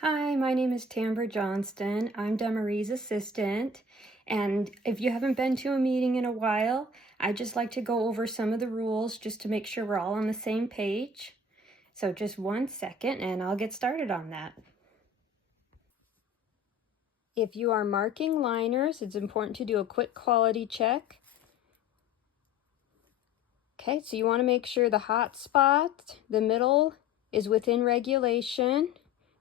Hi, my name is Tamber Johnston. I'm Demarie's assistant, and if you haven't been to a meeting in a while, I just like to go over some of the rules just to make sure we're all on the same page. So just 1 second and I'll get started on that. If you are marking liners, it's important to do a quick quality check. Okay, so you want to make sure the hot spot, the middle, is within regulation,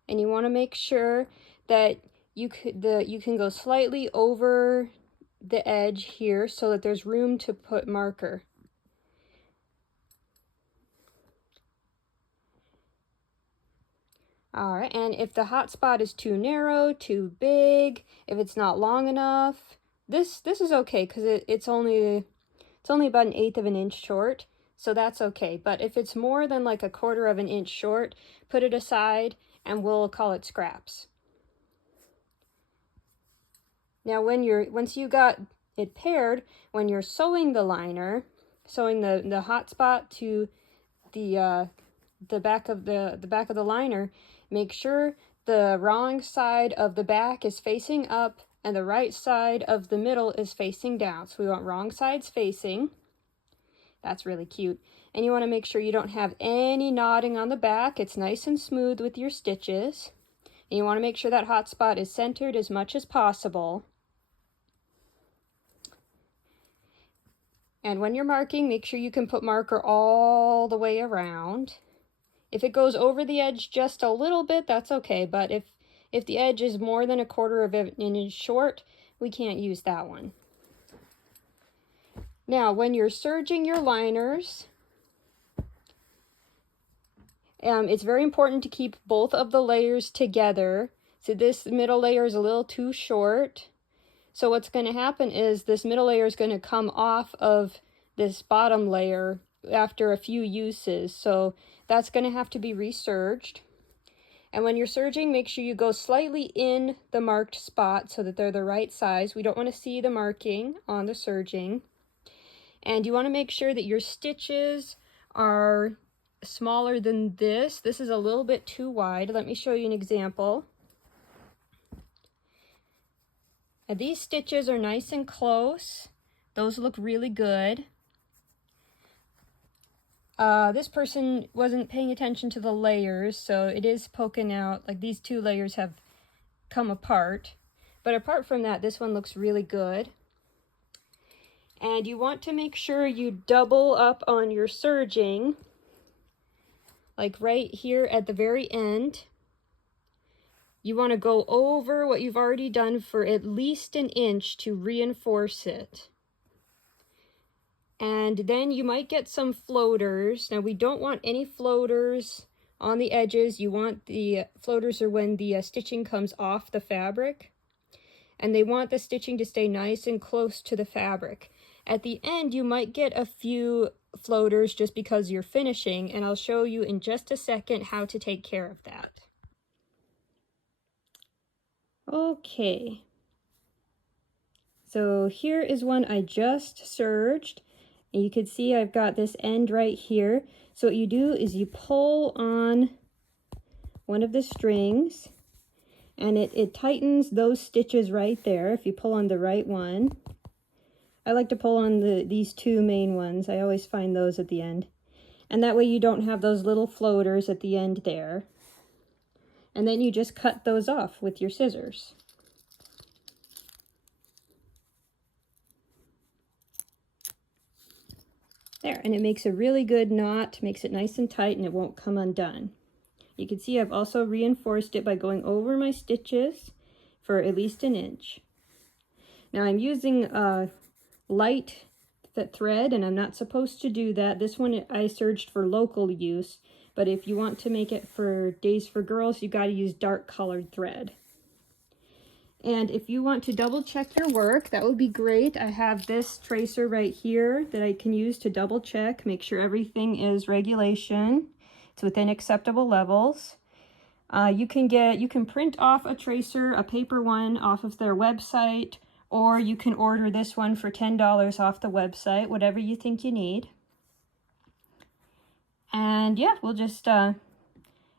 and you want to make sure that you can go slightly over the edge here so that there's room to put marker. All right, and if the hot spot is too narrow, too big, if it's not long enough, this is okay because it's only about 1/8 of an inch short, so that's okay. But if it's more than like 1/4 of an inch short, put it aside and we'll call it scraps. Now once you got it paired, when you're sewing the liner, sewing the hot spot to the back of the liner, make sure the wrong side of the back is facing up and the right side of the middle is facing down. So we want wrong sides facing. That's really cute. And you want to make sure you don't have any knotting on the back. It's nice and smooth with your stitches. And you want to make sure that hot spot is centered as much as possible. And when you're marking, make sure you can put marker all the way around. If it goes over the edge just a little bit, that's okay. But if the edge is more than 1/4 of an inch short, we can't use that one. Now, when you're serging your liners, it's very important to keep both of the layers together. So this middle layer is a little too short. So what's going to happen is this middle layer is going to come off of this bottom layer after a few uses. So that's going to have to be reserged. And when you're serging, make sure you go slightly in the marked spot so that they're the right size. We don't want to see the marking on the serging. And you want to make sure that your stitches are smaller than this. This is a little bit too wide. Let me show you an example. Now, these stitches are nice and close. Those look really good. This person wasn't paying attention to the layers, so it is poking out. Like these two layers have come apart. But apart from that, this one looks really good. And you want to make sure you double up on your serging, like right here at the very end. You want to go over what you've already done for at least 1 inch to reinforce it. And then you might get some floaters. Now we don't want any floaters on the edges. You want the floaters are when the stitching comes off the fabric. And they want the stitching to stay nice and close to the fabric. At the end, you might get a few floaters just because you're finishing, and I'll show you in just a second how to take care of that. Okay. So here is one I just serged. And you can see I've got this end right here. So what you do is you pull on one of the strings, and it tightens those stitches right there if you pull on the right one. I like to pull on these two main ones. I always find those at the end. And that way you don't have those little floaters at the end there. And then you just cut those off with your scissors. There, and it makes a really good knot, makes it nice and tight, and it won't come undone. You can see I've also reinforced it by going over my stitches for at least 1 inch. Now I'm using light thread, and I'm not supposed to do that. This one I serged for local use, but if you want to make it for Days for Girls, you got to use dark colored thread. And if you want to double check your work, that would be great. I have this tracer right here that I can use to double check, make sure everything is regulation. It's within acceptable levels. You can print off a tracer, a paper one, off of their website, or you can order this one for $10 off the website, whatever you think you need. And yeah, we'll just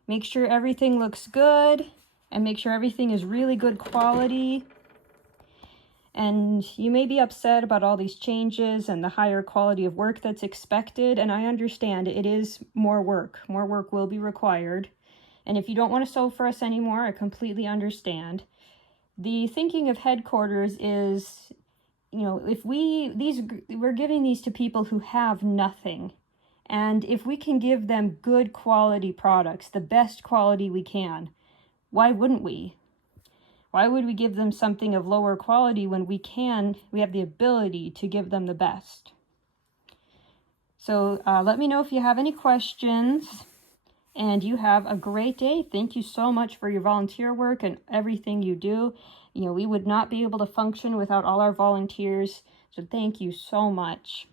make sure everything looks good. and make sure everything is really good quality. And you may be upset about all these changes and the higher quality of work that's expected, and I understand it is more work. More work will be required. And if you don't want to sew for us anymore, I completely understand. The thinking of headquarters is, you know, if we're giving these to people who have nothing. And if we can give them good quality products, the best quality we can, why wouldn't we? Why would we give them something of lower quality when we have the ability to give them the best? So let me know if you have any questions, and you have a great day. Thank you so much for your volunteer work and everything you do. You know, we would not be able to function without all our volunteers, so thank you so much.